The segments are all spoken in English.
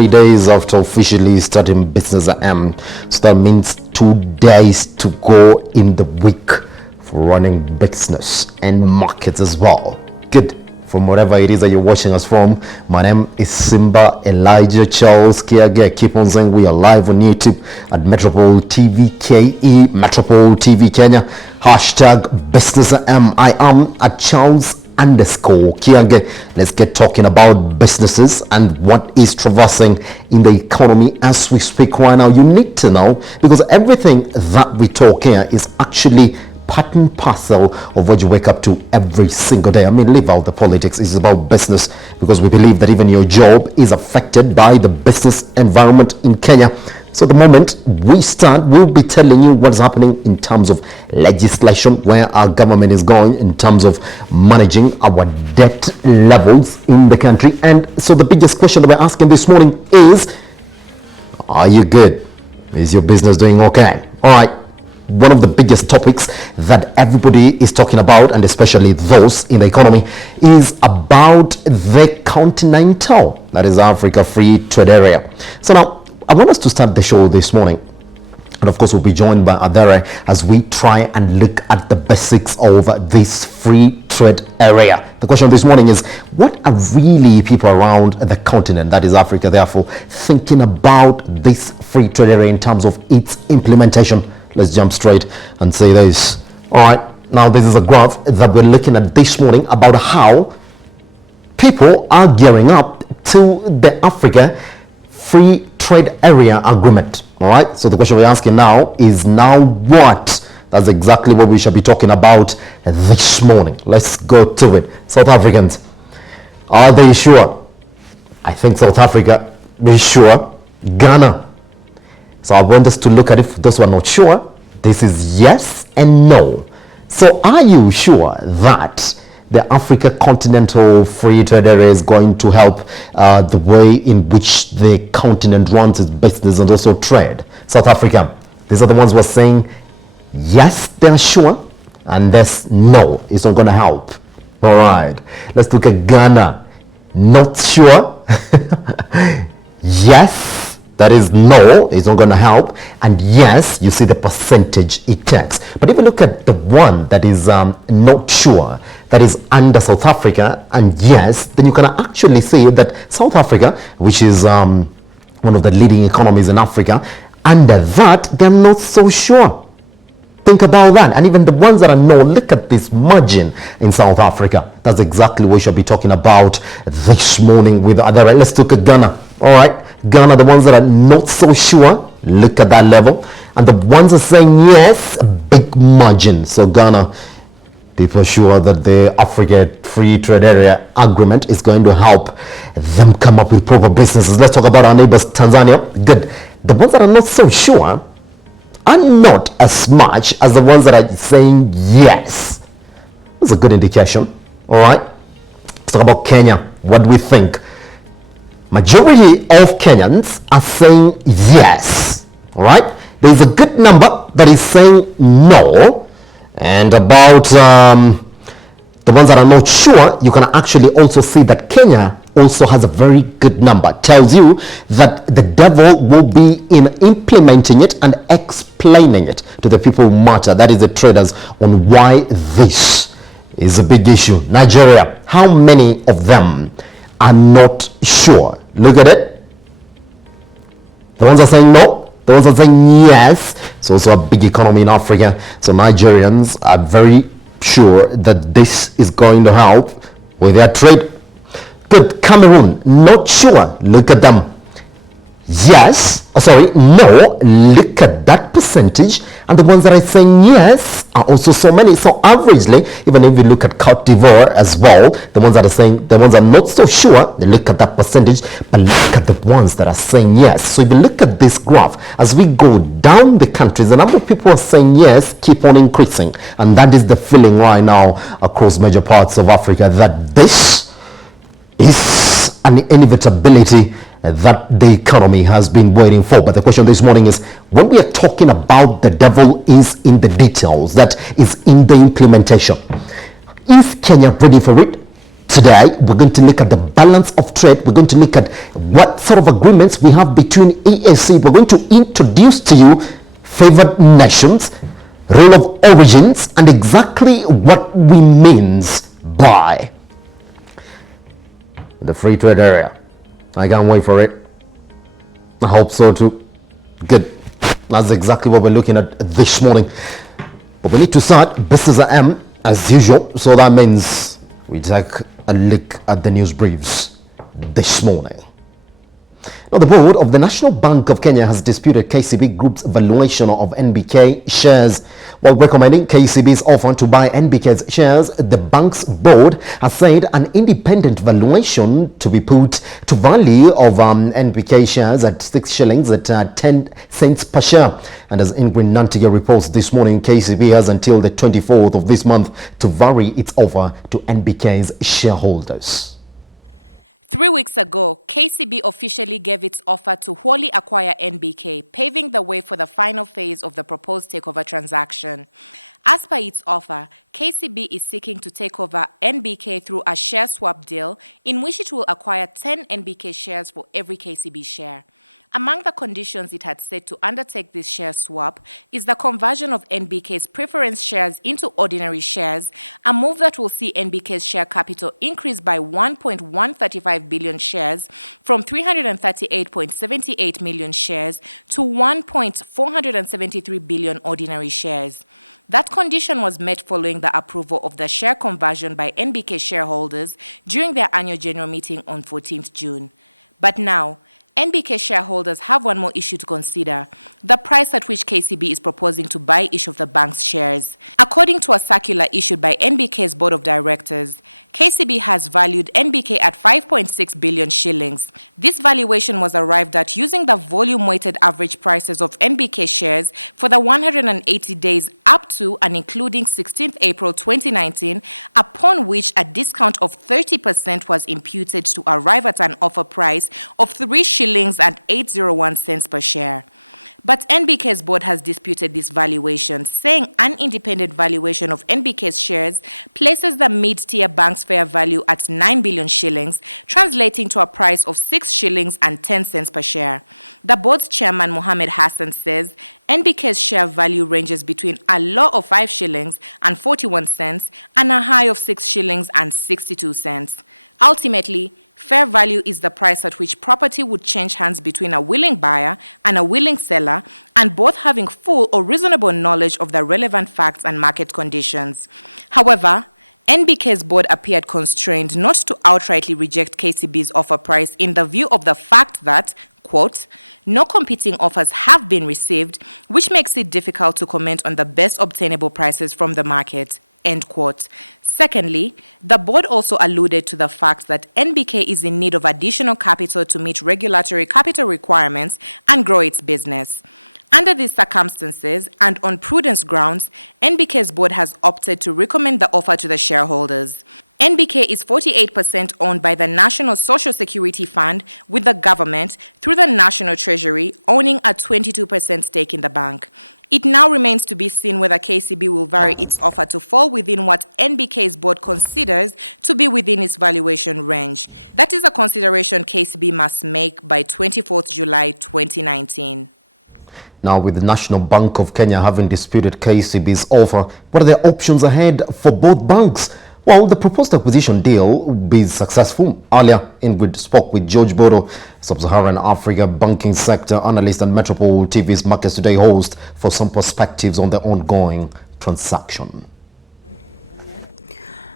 3 days after officially starting business so that means 2 days to go in the week for running business and markets as well. Good. From whatever it is that you're watching us from, my name is Simba Elijah Charles Kiage. Keep on saying we are live on YouTube at Metropole TV KE, Metropole TV Kenya, hashtag Business I am at Charles_Kiage. Let's get talking about businesses and what is traversing in the economy as we speak right now. You need to know, because everything that we talk here is actually part and parcel of what you wake up to every single day. I mean, leave out the politics. It's about business, because we believe that even your job is affected by the business environment in Kenya. So the moment we start, we'll be telling you what's happening in terms of legislation, where our government is going in terms of managing our debt levels in the country. And so the biggest question that we're asking this morning is, are you good? Is your business doing okay? All right. One of the biggest topics that everybody is talking about, and especially those in the economy, is about the continental, that is Africa Free Trade Area. So now, I want us to start the show this morning. And of course, we'll be joined by Adere as we try and look at the basics of this free trade area. The question this morning is, what are really people around the continent, that is Africa, therefore, thinking about this free trade area in terms of its implementation? Let's jump straight and say this. All right, now this is a graph that we're looking at this morning about how people are gearing up to the Africa Free Trade Area Agreement. All right, so the question we're asking now is, now what? That's exactly what we shall be talking about this morning. Let's go to it. South Africans, are they sure? I think South Africa is sure. Ghana. So I want us to look at it. For those who are not sure, this is yes and no. So are you sure that the Africa Continental Free Trade Area is going to help the way in which the continent runs its business and also trade? South Africa, these are the ones who are saying yes, they're sure, and there's no, it's not going to help. All right, let's look at Ghana. Not sure. Yes. That is no, it's not going to help. And yes, you see the percentage it takes. But if you look at the one that is not sure, that is under South Africa, and yes, then you can actually see that South Africa, which is one of the leading economies in Africa, under that, they're not so sure. Think about that. And even the ones that are no, look at this margin in South Africa. That's exactly what we should be talking about this morning with other. Let's look at Ghana. All right. Ghana, the ones that are not so sure, look at that level. And the ones that are saying yes, a big margin. So Ghana, people are sure that the Africa Free Trade Area Agreement is going to help them come up with proper businesses. Let's talk about our neighbors, Tanzania. Good. The ones that are not so sure are not as much as the ones that are saying yes. That's a good indication. All right. Let's talk about Kenya. What do we think? Majority of Kenyans are saying yes. All right. There is a good number that is saying no. And about the ones that are not sure, you can actually also see that Kenya also has a very good number. Tells you that the devil will be in implementing it and explaining it to the people who matter, that is the traders, on why this is a big issue. Nigeria, how many of them are not sure? Look at it. The ones that are saying no, the ones that are saying yes. It's also a big economy in Africa. So Nigerians are very sure that this is going to help with their trade. Good. Cameroon, not sure. Look at them. Yes, no, look at that percentage. And the ones that are saying yes are also so many. So averagely, even if you look at Cote d'Ivoire as well, the ones that are saying, the ones that are not so sure, they look at that percentage, but look at the ones that are saying yes. So if you look at this graph, as we go down the countries, the number of people who are saying yes keep on increasing. And that is the feeling right now across major parts of Africa, that this is an inevitability that the economy has been waiting for. But the question this morning is, when we are talking about the devil is in the details, that is in the implementation, is Kenya ready for it? Today, we're going to look at the balance of trade. We're going to look at what sort of agreements we have between EAC. We're going to introduce to you favored nations, rule of origins, and exactly what we means by the free trade area. I can't wait for it. I hope so too. Good. That's exactly what we're looking at this morning. But we need to start business AM as usual. So that means we take a look at the news briefs this morning. Now, the board of the National Bank of Kenya has disputed KCB Group's valuation of NBK shares. While recommending KCB's offer to buy NBK's shares, the bank's board has said an independent valuation to be put to value of NBK shares at 6 shillings at 10 cents per share. And as Ingrid Nantiga reports this morning, KCB has until the 24th of this month to vary its offer to NBK's shareholders. 3 weeks ago, KCB officially gave its offer to wholly acquire NBK, paving the way for the final phase of the proposed takeover transaction. As per its offer, KCB is seeking to take over NBK through a share swap deal in which it will acquire 10 NBK shares for every KCB share. Among the conditions it had set to undertake this share swap is the conversion of NBK's preference shares into ordinary shares, a move that will see NBK's share capital increase by 1.135 billion shares from 338.78 million shares to 1.473 billion ordinary shares. That condition was met following the approval of the share conversion by NBK shareholders during their annual general meeting on 14th June. But now, NBK shareholders have one more issue to consider: the price at which KCB is proposing to buy each of the bank's shares. According to a circular issued by NBK's board of directors, KCB has valued NBK at 5.6 billion shillings. This valuation was arrived at using the volume-weighted average prices of NBK shares for the 180 days up to and including 16th April 2019, upon which a discount of 30% was imputed to arrive at an offer price of 3 shillings and 801 cents per share. But NBK's board has disputed this valuation, saying an independent valuation of NBK's shares places the mid-tier bank's fair value at 9 billion shillings, translating to a price of 6 shillings and 10 cents per share. The board's chairman, Mohamed Hassan, says NBK's share value ranges between a low of 5 shillings and 41 cents and a high of 6 shillings and 62 cents. Ultimately, fair value is the price at which property would change hands between a willing buyer and a willing seller, and both having full or reasonable knowledge of the relevant facts and market conditions. However, NBK's board appeared constrained not to outrightly reject KCB's offer price in the view of the fact that, quote, no competing offers have been received, which makes it difficult to comment on the best obtainable prices from the market, end quote. Secondly, the board also alluded to the fact that NBK is in need of additional capital to meet regulatory capital requirements and grow its business. Under these circumstances, and on prudence grounds, NBK's board has opted to recommend the offer to the shareholders. NBK is 48% owned by the National Social Security Fund, with the government, through the National Treasury, owning a 22% stake in the bank. It now remains to be seen whether KCB will vary its offer to fall within what NBK's board considers to be within its valuation range. That is a consideration KCB must make by 24th July 2019. Now, with the National Bank of Kenya having disputed KCB's offer, what are the options ahead for both banks? Well, the proposed acquisition deal will be successful. Earlier, Ingrid spoke with George Bodo, Sub-Saharan Africa banking sector analyst and Metropole TV's Markets Today host, for some perspectives on the ongoing transaction.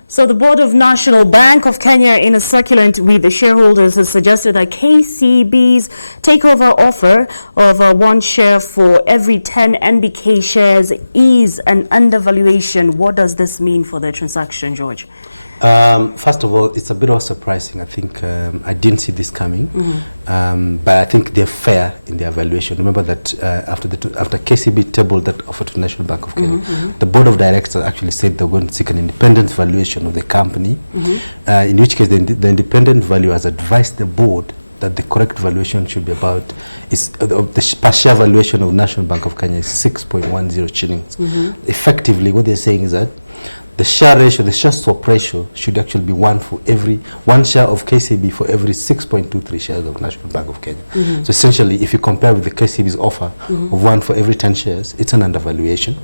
So the Board of National Bank of Kenya, in a circular with the shareholders, has suggested that KCB's takeover offer of 1 share for every 10 NBK shares is an undervaluation. What does this mean for the transaction, George? First of all, it's a bit of surprising. I think I didn't see this coming, but I think they're fair in their evaluation. Remember that after KCB tabled that offer to National Bank of Kenya, the board of directors actually said they're going to seek an independent valuation of the company, in which case the independent valuer has advised the board that the correct valuation should be about is the per share valuation of National Bank of Kenya is 6.10 shillings. Effectively, what they're saying is that the share ratio, the share swap ratio should actually be one share of KCB for every 6.23 shares of National Bank of Kenya. So essentially, if you compare with the KCB's offer of one for every 10 shares, it's an undervaluation.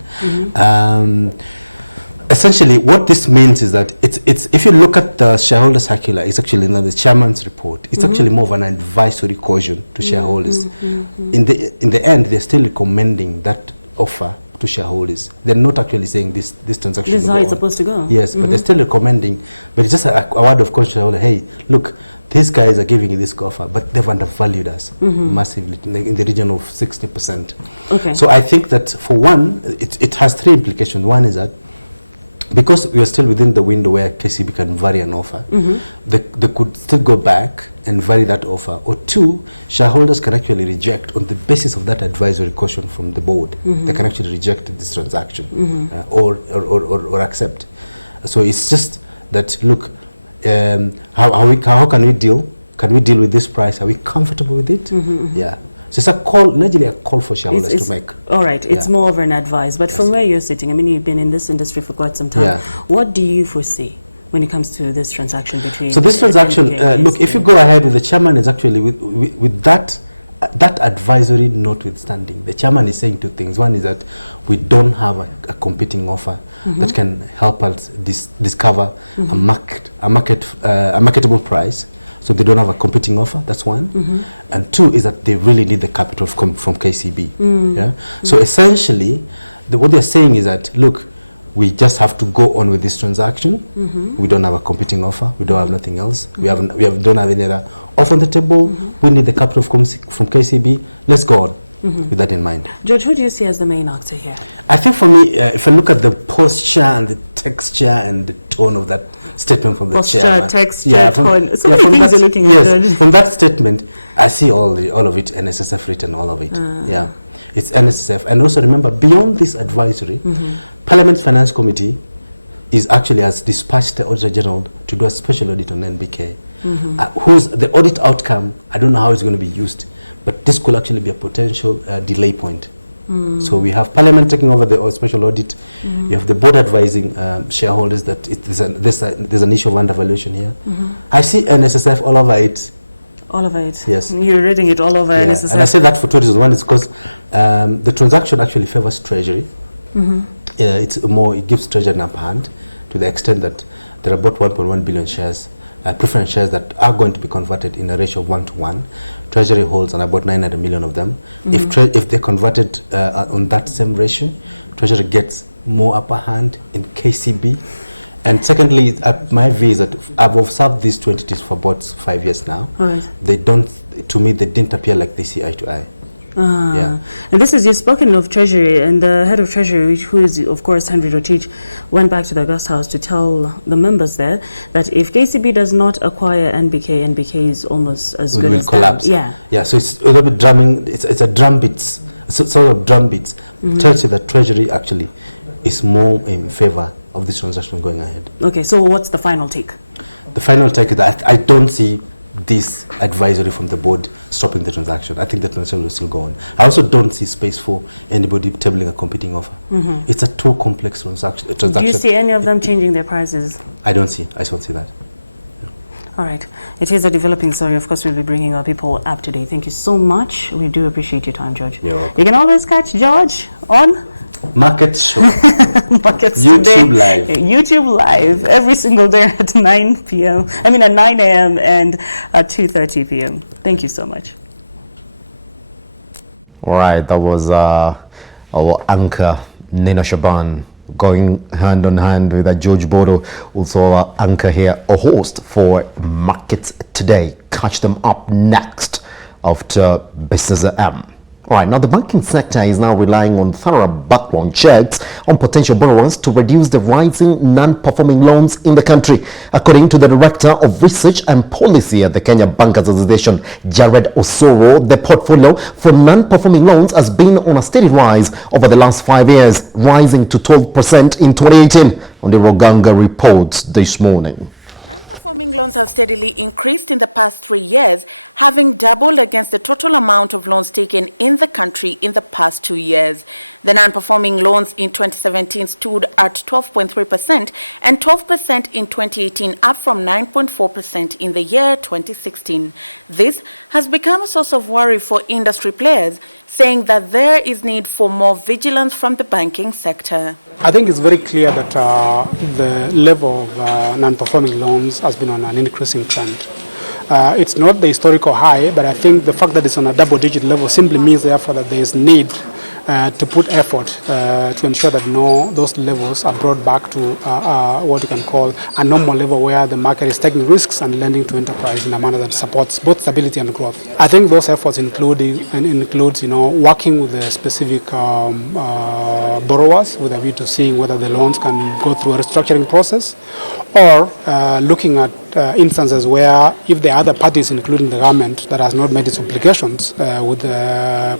Essentially, what this means is that it's if you look at the shareholder circular, it's actually in the chairman's report. It's actually more of an advisory caution to shareholders. In the end, they're still recommending that offer to shareholders. They're not actually saying this transaction. This is how it's supposed to go. Yes, but they're still recommending. But it's just a word of caution to shareholder. Hey, look, these guys are giving you this offer, but they've undervalued us massively, in the region of 60%. Okay. So I think that for one, it has three implications. One is that because we are still within the window where KCB can vary an offer, they could still go back and vary that offer. Or two, shareholders can actually reject on the basis of that advisory caution from the board. They can actually reject this transaction or accept. So it's just that, look, how can we deal? Can we deal with this price? Are we comfortable with it? Yeah. So it's a call, largely a call for shareholders to make. All right, it's more of an advice. But from where you're sitting, I mean, you've been in this industry for quite some time. Yeah. What do you foresee when it comes to this transaction between? So this transaction, NBK and look, if you go ahead with the chairman, is actually with that advisory notwithstanding, the chairman is saying two things. One is that we don't have a competing offer that can help us discover a marketable price. So they don't have a competing offer, that's one. And two is that they really need the capital from KCB. Yeah. So essentially, what they're saying is that, look, we just have to go on with this transaction. We don't have a competing offer. We don't have nothing else. We don't have any other offer on the table. We need the capital from KCB. Let's go on with that in mind. George, who do you see as the main actor here? I think for me, if I look at the posture and the texture and the tone of that statement from the chairman. Texture, tone. So many things you're looking at. Yes, from that statement, I see all of it, NSSF written, all of it. Yeah, it's NSSF. And also remember, beyond this advisory, Parliament's Finance Committee has dispatched the Auditor General to do a special audit on NBK. Whose the audit outcome, I don't know how it's going to be used, but this could actually be a potential delay point. So we have Parliament taking over the special audit. You have the board advising shareholders that there's an issue of undervaluation here. I see NSSF all over it. All over it? Yes. You're reading it all over NSSF? And I say that for two reasons. One is because the transaction actually favors Treasury. It gives Treasury an upper hand to the extent that there are about 1.1 billion shares, preference shares that are going to be converted in a ratio of 1:1. Treasury holds on about 900 million of them. If they're converted on that same ratio, Treasury gets more upper hand in KCB. And secondly, my view is that I've observed these two entities for about 5 years now. They didn't appear like they see eye to eye. And this is, you've spoken of Treasury, and the head of Treasury, who is of course Henry Rotich, went back to the Guest House to tell the members there that if KCB does not acquire NBK, NBK is almost as good as collapse. Yeah. So it's a little bit drumming. It's a drum beats, sort of drum beats. Tells you that Treasury actually is more in favor of this transaction going ahead. Okay, so what's the final take? The final take is that I don't see this advisory from the board stopping the transaction. I think the transaction will still go on. I also don't see space for anybody tabling a competing offer. It's a too complex transaction. Do you see any of them changing their prices? I don't see that. All right. It is a developing story. Of course, we'll be bringing our people up to date. Thank you so much. We do appreciate your time, George. You're welcome. You can always catch George on Market Show. Markets YouTube Today. Live. YouTube Live every single day at 9 p.m. I mean at 9 a.m. and at 2:30 p.m. Thank you so much. All right, that was our anchor, Nina Shaban, going hand in hand with George Bodo, also our anchor here, a host for Markets Today. Catch them up next after Business AM. All right, now the banking sector is now relying on thorough background checks on potential borrowers to reduce the rising non-performing loans in the country. According to the Director of Research and Policy at the Kenya Bankers Association, Jared Osoro, the portfolio for non-performing loans has been on a steady rise over the last 5 years, rising to 12% in 2018 on the Roganga report this morning. Non-performing loans have steadily increased in the past 3 years, having doubled against the total amount of loans taken in the country in the past 2 years. The non-performing loans in 2017 stood at 12.3% and 12% in 2018, up from 9.4% in the year 2016. This has become a source of worry for industry players, saying that there is need for more vigilance from the banking sector. I think it's very clear that the level of non-performing loans has been on an increasing trend. It's not the historical high, but I think the fact that it's on a double-digit level simply means, therefore, that there is need to put effort to ensure that those levels are brought back to what you can call a normal level, where the market is taking risks and lending to enterprise in a manner that supports both stability and growth. I think those efforts includes working with the specific borrowers with a view to seeing whether the loans can go through a restructuring process, or looking at instances where, if there are other parties, including the government, that has not met its obligations with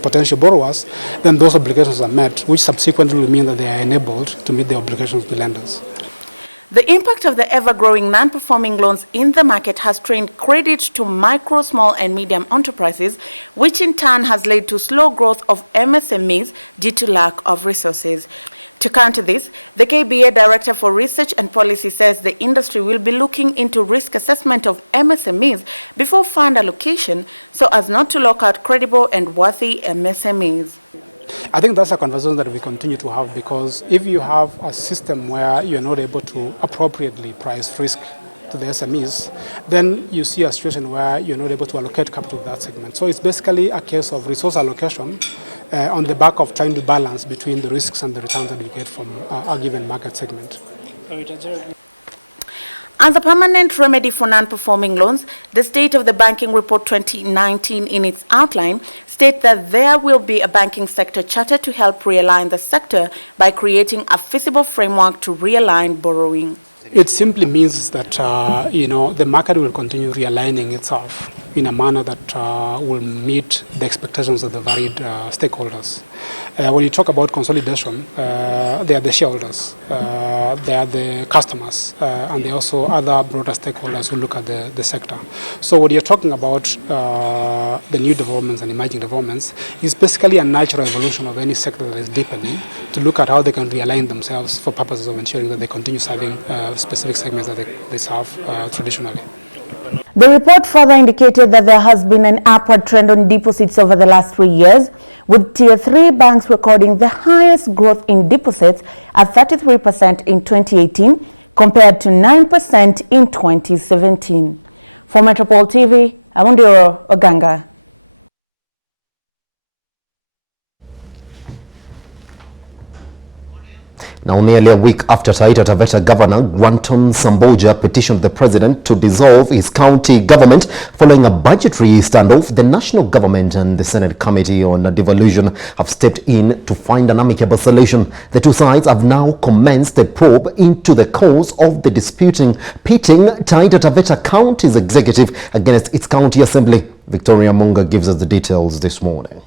potential borrowers, then those obligations are met, which subsequently will mean that they are enabled to meet the obligations to lenders. The impact of the ever-growing non-performing loans in the market has strained credit to micro, small and medium enterprises, which in turn has led to slow growth of MSMEs due to lack of resources. To counter this, the KBA Director for Research and Policy says the industry will be looking into risk assessment of MSMEs before fund allocation, so as not to lock out credible and worthy MSMEs. I think that's a conversation that we continue to have, because if you have a system where you're not able to appropriately price risk to the SMEs, then you see a situation where you're not able to allocate capital to that segment. So it's basically a case of resource allocation on the back of trying to balance between the risks and the returns that we get from a given market segment. As a permanent remedy for non-performing loans, the State of the Banking Report 2019 in its outline states that there will be a banking sector charter to help realign the sector by creating a feasible framework to realign borrowing. It simply means that the market will continue realigning itself in a manner that will meet the expectations of the varied stakeholders. When you talk about consolidation, they are the shareholders, they are the customers, and there are also other broader stakeholders who look at the sector. So what you're talking about, the new developments and emerging developments, is basically a natural evolution of any sector that is deepening, to look at how they can realign themselves for purposes of ensuring that they continue serving specific segments that they serve traditionally. The report further indicated that there has been an upward trend on deposits over the last 3 years, with Tier 3 banks recording the highest growth in deposits at 33% in 2018 compared to 9% in 2017. For Metropole TV, Amundiro Oganga. Now, nearly a week after Taita Taveta Governor Granton Samboja petitioned the president to dissolve his county government following a budgetary standoff, the national government and the Senate Committee on Devolution have stepped in to find an amicable solution. The two sides have now commenced a probe into the cause of the disputing, pitting Taita Taveta County's executive against its county assembly. Victoria Munga gives us the details this morning.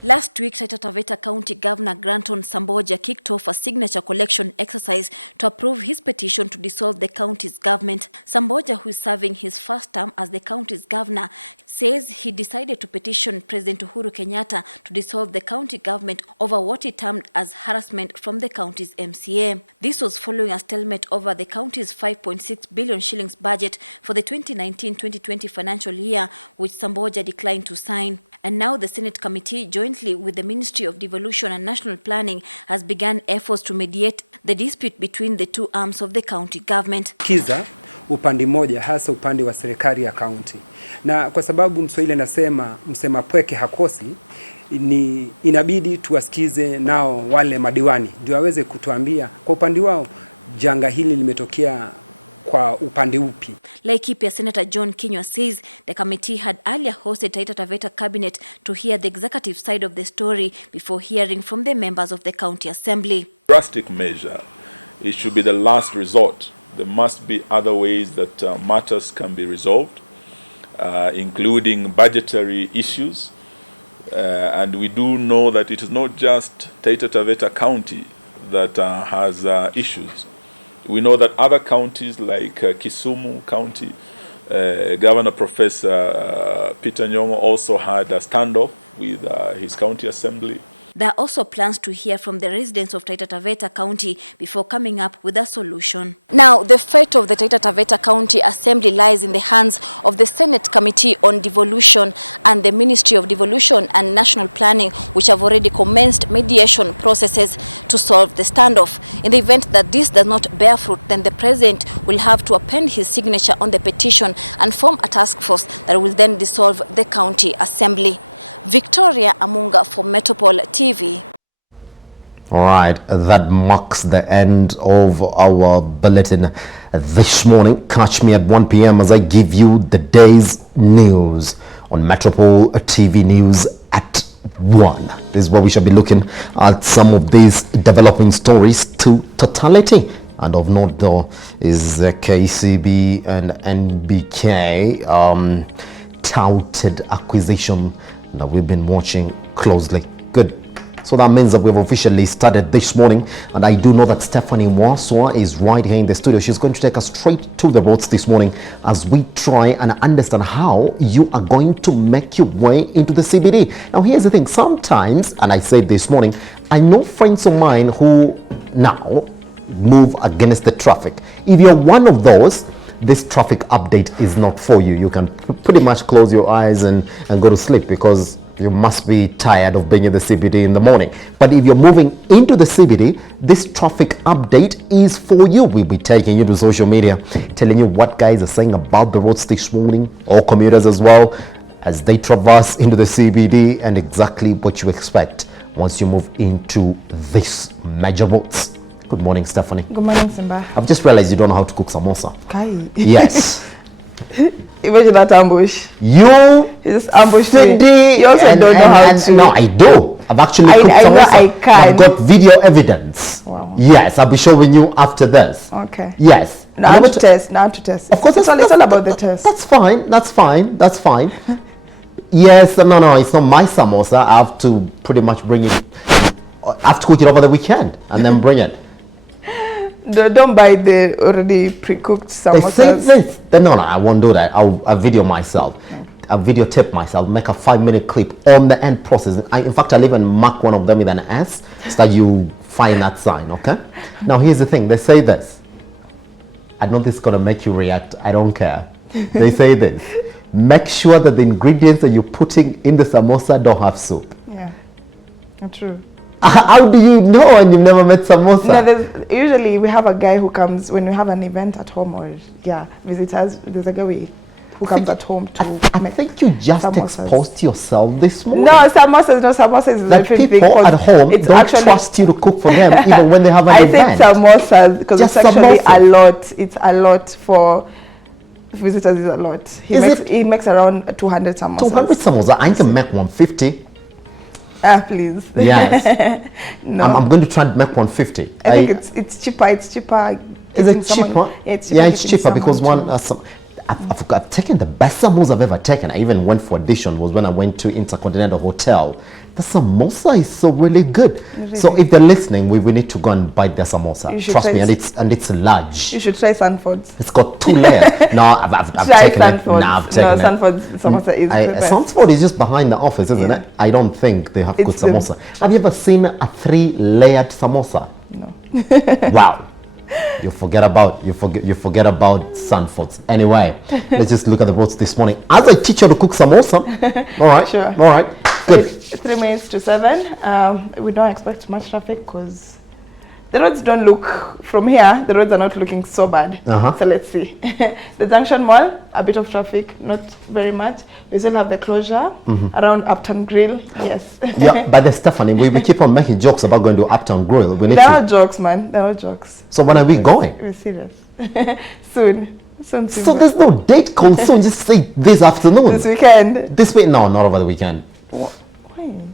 Last week, Taita Taveta County Governor Granton Samboja kicked off a signature collection exercise to approve his petition to dissolve the county's government. Samboja, who is serving his first term as the county's governor, says he decided to petition President Uhuru Kenyatta to dissolve the county government over what he termed as harassment from the county's MCA. This was following a stalemate over the county's 5.6 billion shillings budget for the 2019-2020 financial year, which Samboja declined to sign. And now the Senate Committee, jointly with the Ministry of Devolution and National Planning, has begun efforts to mediate the dispute between the two arms of the county government. Kiza upande moja, hasa upande wa serikali ya county. Na kwa sababu Mswahili anasema msema pweke hakosi, inabidi tuwasikize nao wale madiwani ndio waweze kutuambia kwa upande wao janga hili limetokea kwa upande upi. Laikipia Senator John Kinyua says the committee had earlier hosted Taita Taveta cabinet to hear the executive side of the story before hearing from the members of the county assembly. Drastic measure, it should be the last resort. There must be other ways that matters can be resolved, including budgetary issues. And we do know that it is not just Taita Taveta County that has issues. We know that other counties like Kisumu County, Governor Professor Peter Nyong'o also had a standoff with his county assembly. There are also plans to hear from the residents of Taita Taveta County before coming up with a solution. Now, the fate of the Taita Taveta County Assembly lies in the hands of the Senate Committee on Devolution and the Ministry of Devolution and National Planning, which have already commenced mediation processes to solve the standoff. In the event that this does not bear fruit, then the President will have to append his signature on the petition and form a task force that will then dissolve the County Assembly. Victoria Amunga for Metropole TV. All right, that marks the end of our bulletin this morning. Catch me at 1 p.m. as I give you the day's news on Metropole TV News at 1. This is where we shall be looking at some of these developing stories to totality. And of note, though, is the KCB and NBK touted acquisition that we've been watching closely. Good. So that means that we've officially started this morning, and I do know that Stephanie Mwaswa is right here in the studio. She's going to take us straight to the roads this morning as we try and understand how you are going to make your way into the CBD. Now, here's the thing. Sometimes, and I said this morning, I know friends of mine who now move against the traffic. If you're one of those, this traffic update is not for you. You can pretty much close your eyes and go to sleep, because you must be tired of being in the CBD in the morning. But if you're moving into the CBD, this traffic update is for you. We'll be taking you to social media, telling you what guys are saying about the roads this morning, or commuters as well, as they traverse into the CBD, and exactly what you expect once you move into this major roads. Good morning, Stephanie. Good morning, Simba. I've just realized you don't know how to cook samosa. Kai. Yes. Imagine that ambush. You just ambushed me. You also don't know how to. No, I do. I've actually cooked I samosa. know I can. I've got video evidence. Wow. Yes, I'll be showing you after this. Okay. Yes. Now to test. Now to test. Of course, it's all about the test. That's fine. That's fine. That's fine. Yes. No. It's not my samosa. I have to pretty much bring it. I have to cook it over the weekend and then bring it. Don't buy the already pre-cooked samosas. They say this. No, I won't do that. I'll video myself. Okay. I'll videotape myself, make a 5-minute clip on the end process. In fact, I'll even mark one of them with an S so that you find that sign, okay? Now, here's the thing. They say this. I know this is going to make you react. I don't care. They say this. Make sure that the ingredients that you're putting in the samosa don't have soup. Yeah, true. How do you know when you've never met samosa? No, usually we have a guy who comes when we have an event at home, or visitors. There's a guy who comes at home to I think you just samosas. Exposed yourself this morning. No, samosa is a different thing. People at home it's don't actually, trust you to cook for them even when they have an event. I said samosas because just it's actually samosa. a lot. It's a lot for visitors. Is a lot. He makes around 200 samosas. 200 samosas. I can make 150. Please. Yes. No. I'm going to try and make 150. I think it's cheaper. It's cheaper. Is it cheaper? Yeah, it's cheaper because I've taken the best samosa I've ever taken. I even went for audition. Was when I went to Intercontinental Hotel. The samosa is so really good. Really? So if they're listening, we need to go and buy their samosa. Trust me, and it's large. You should try Sanford's. It's got 2 layers. No, I've taken Sanford's. No, I've taken Sanford's samosa is the best. Sanford is just behind the office, isn't it? I don't think they have good samosa. Have you ever seen a 3-layered samosa? No. Wow. You forget about Sanford's. Anyway, let's just look at the roads this morning. As I teach you to cook samosa. All right. Sure. All right. Good. It's 3 minutes to 7. We don't expect much traffic because the roads don't look, from here, the roads are not looking so bad. So let's see. The Junction Mall, a bit of traffic, not very much. We still have the closure around Uptown Grill, yes. Yeah, but Stephanie, we keep on making jokes about going to Uptown Grill. They're not jokes, man. They're not jokes. So when are we going? We're serious. Soon. Soon. So there's no date called soon. Just say this afternoon. This weekend. This week? No, not over the weekend. Why?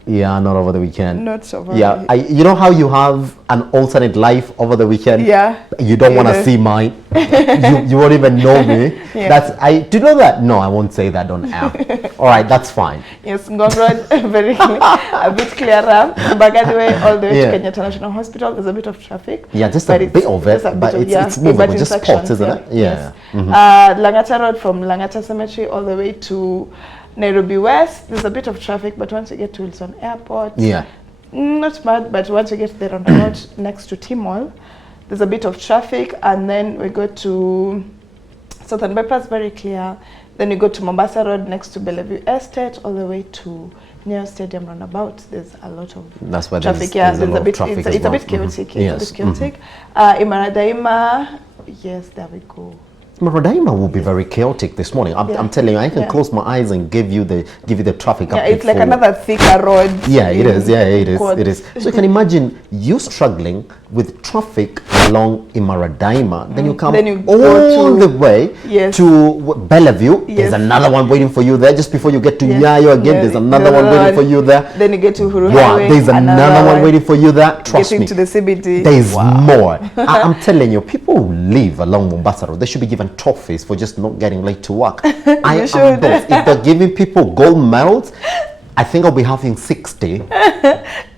Yeah, not over the weekend. Not over. Yeah, you know how you have an alternate life over the weekend? Yeah. You don't want to see mine. you won't even know me. Yeah. Do you know that? No, I won't say that on air. All right, that's fine. Yes, Ngong Road, very clear, a bit clearer. Bagadi Way, all the way to Kenyatta National Hospital, there's a bit of traffic. Yeah, just a bit of it, but it's movable, just spots, isn't it? Yeah. Yes. Langata Road from Langata Cemetery all the way to Nairobi West, there's a bit of traffic, but once you get to Wilson Airport, not bad, but once you get to the roundabout next to T-Mall, there's a bit of traffic, and then we go to Southern Bypass, very clear. Then we go to Mombasa Road next to Bellevue Estate, all the way to Nyayo Stadium roundabout. There's a lot of traffic. There's a bit. It's a bit chaotic. It's a bit chaotic. Imara Daima, yes, there we go. Maradaima will be very chaotic this morning. I'm telling you, I can close my eyes and give you the traffic. Yeah, it's like another thicker road. Yeah, it is. Yeah, it is. It is. So you can imagine you struggling with traffic along Imaradaima, then you come all the way to Bellevue. There's another one waiting for you there. Just before you get to Nyayo again, there's another one waiting for you there. Then you get to Uhuru Highway. There's another one waiting for you there. Trust me. Getting to the CBD. There's more. I'm telling you, people who live along Mombasa Road, they should be given trophies for just not getting late to work. I should. If they're giving people gold medals, I think I'll be having 60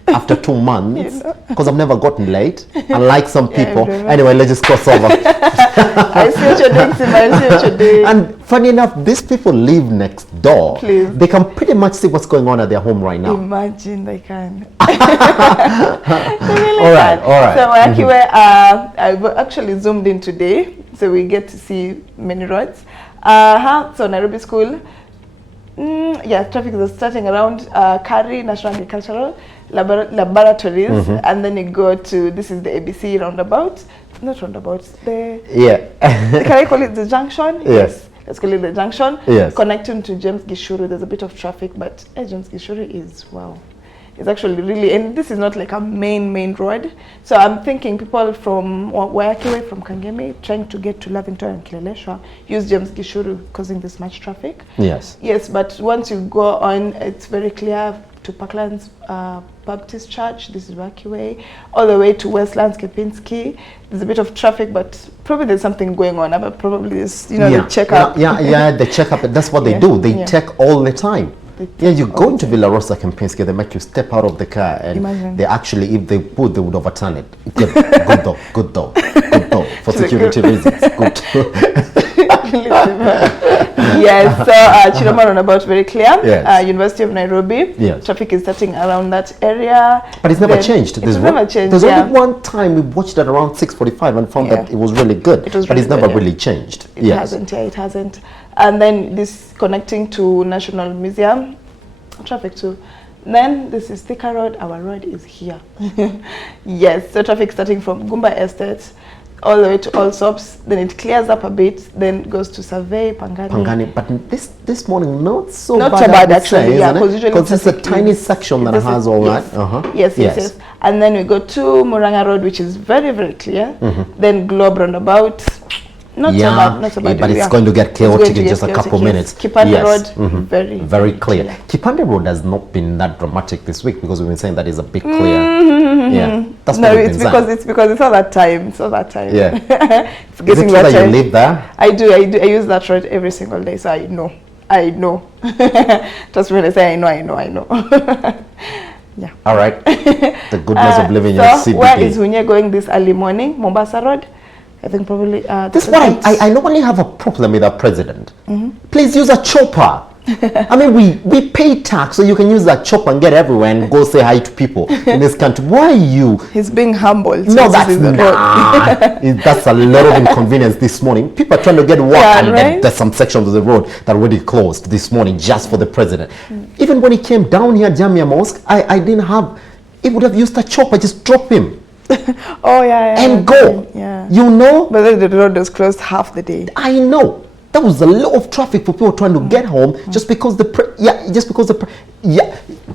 after 2 months, because I've never gotten late, unlike some people. Anyway, let's just cross over. I see what you're doing, Sima. I see what you're doing. And funny enough, these people live next door. Please. They can pretty much see what's going on at their home right now. Imagine they can. All right. So I've actually zoomed in today, so we get to see many roads. So Nairobi School. Traffic is starting around Kari National Agricultural Laboratories, and then you go to, this is the ABC roundabout, not roundabout, can I call it the junction? Yes. Let's call it the junction. Yes. Connecting to James Gishuru, there's a bit of traffic, but James Gishuru is, wow. It's actually really, and this is not like a main road. So I'm thinking people from Wayakiwe, from Kangemi, trying to get to Lavington and Kileleshwa, use James Gishuru, causing this much traffic. Yes. Yes, but once you go on, it's very clear to Parklands Baptist Church, this is Wayakiwe, all the way to Westlands, Kempinski. There's a bit of traffic, but probably there's something going on. But probably this, the checkup. Yeah, the checkup. That's what they do. They check all the time. Yeah, you go into Villa Rosa Kempinski, they make you step out of the car, and they actually, if they would, they would overturn it. Good though. For security reasons, good. Yes, so Chiroma roundabout, very clear. Yes. University of Nairobi. Yes. Traffic is starting around that area. But it's never changed. It's never changed. There's only one time we watched it around 6:45 and found that it was really good. But it's never really changed. It hasn't. Yeah, it hasn't. And then this connecting to National Museum, traffic too. Then this is Thika Road. Our road is here. Yes, so traffic starting from Gumba Estate all the way to Allsops, then it clears up a bit, then goes to Survey, Pangani. But this morning, not so bad actually, because it's a tiny section that has all that. Yes. And then we go to Muranga Road, which is very, very clear. Then Globe Roundabout. Not so bad. But it's going to get chaotic in just a couple minutes. Kipande Road, very clear. Kipande Road has not been that dramatic this week because we've been saying that is a bit clear. That's it's because it's all that time. It's all that time. Yeah. It's getting that time. You live there? I do. I use that road every single day, so I know. Just when I say I know. Yeah. All right. The goodness of living in your CBD. Where is Hunye going this early morning? Mombasa Road. I think probably... This one, I normally have a problem with our president. Please use a chopper. I mean, we pay tax, so you can use that chopper and get everywhere and go say hi to people in this country. Why are you? He's being humble. No, that's that's a lot of inconvenience this morning. People are trying to get work, and there's some sections of the road that already closed this morning just for the president. Even when he came down here, Jamia Mosque, I didn't have... He would have used a chopper, just drop him. And go. You know, but then the road was closed half the day. I know. That was a lot of traffic for people trying to get home just because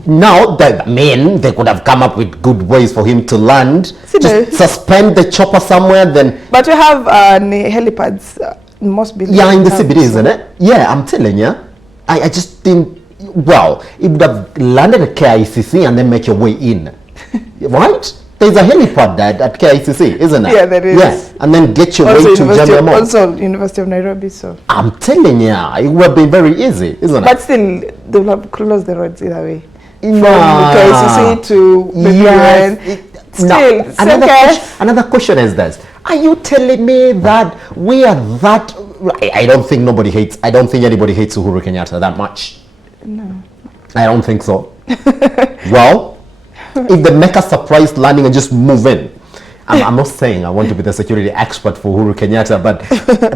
now they could have come up with good ways for him to land. Just suspend the chopper somewhere, then. But you have helipads. Most be in the CBD, isn't it? Yeah, I'm telling you. I just didn't. well, it would have landed at KICC and then make your way in, right? There's a helipad there at KICC, isn't there? Yeah, there is. Yeah, and then get your Also way to University, Jamia Mall. also University of Nairobi, so. I'm telling you, it would have been very easy, isn't But it? still, they will have closed the roads either way. Nah. From KICC to Yes, BBUN. Now, Still, another question is this. Are you telling me that we are that... I don't think I don't think anybody hates Uhuru Kenyatta that much. No. I don't think so. Well, if they make a surprise landing and just move in, I'm not saying I want to be the security expert for Uhuru Kenyatta, but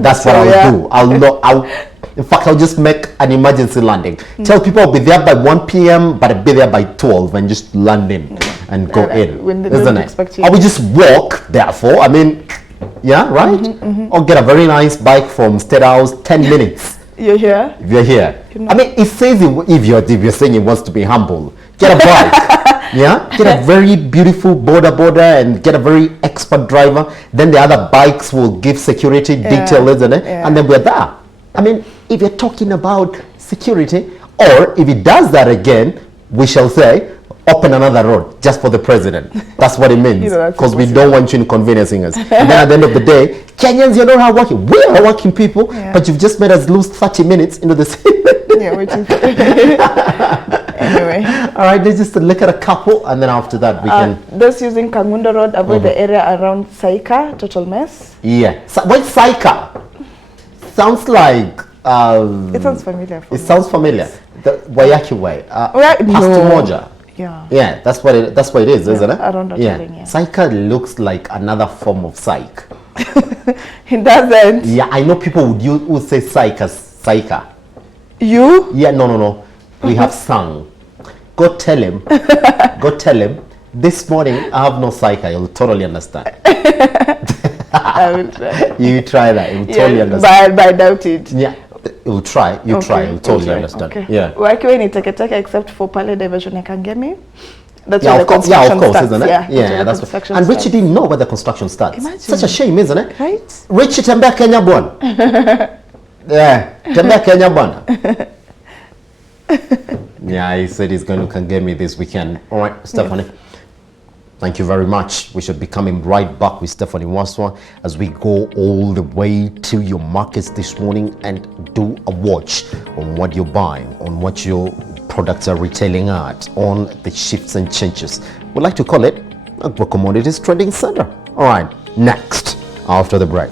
that's what I'll do. In fact, I'll just make an emergency landing. Tell people I'll be there by 1 p.m., but I'll be there by 12 and just land in and go in. When they isn't don't it? expect you. I will just walk, therefore. I mean, yeah, right? Or get a very nice bike from State House, 10 minutes. You're here? If you're here. I mean, it says if you're saying he wants to be humble, get a bike. Yeah, get a very beautiful border and get a very expert driver. Then the other bikes will give security detail, isn't it? Yeah. And then we're there. I mean, if you're talking about security, or if it does that again, we shall say, open another road just for the president. That's what it means. Because we don't want you inconveniencing us. And then at the end of the day, Kenyans, you're not hardworking. We are working people, but you've just made us lose 30 minutes into the city. Yeah, which is... Anyway. All right, let's just look at a couple, and then after that we can... Those using Kangundo Road, avoid the area around Saika, total mess. Yeah. What's Saika? Sounds like... it sounds familiar. It sounds familiar. The Wayaki Way. Pastor Moja. Yeah. Yeah, that's what it is, isn't it? Around that yeah. building, yeah. Saika looks like another form of psych. It doesn't. Yeah, I know people would say psych as Saika. You? Yeah, no. We have sung. Go tell him. This morning I have no Saika. You'll totally understand. I will try. You try that. You'll totally But understand. I doubt it. Yeah. You'll try. You'll totally understand. Okay. Yeah. Wakiwe ni Teketeke except for pale diversion ya Kangemi. That's Yeah, where of the course. Yeah, construction of course, starts. isn't it? Yeah, that's construction and Richie starts. didn't know where the construction starts. Imagine. Such a shame, isn't it? Right? Richie tembea Kenya bwana. Yeah, tembea Kenya bwana. Yeah, he said he's going to Kangemi this weekend. All right, Stephanie. Thank you very much. We should be coming right back with Stephanie Waswa as we go all the way to your markets this morning and do a watch on what you're buying, on what your products are retailing at, on the shifts and changes. We like to call it a Commodities Trading Center. All right, next, after the break.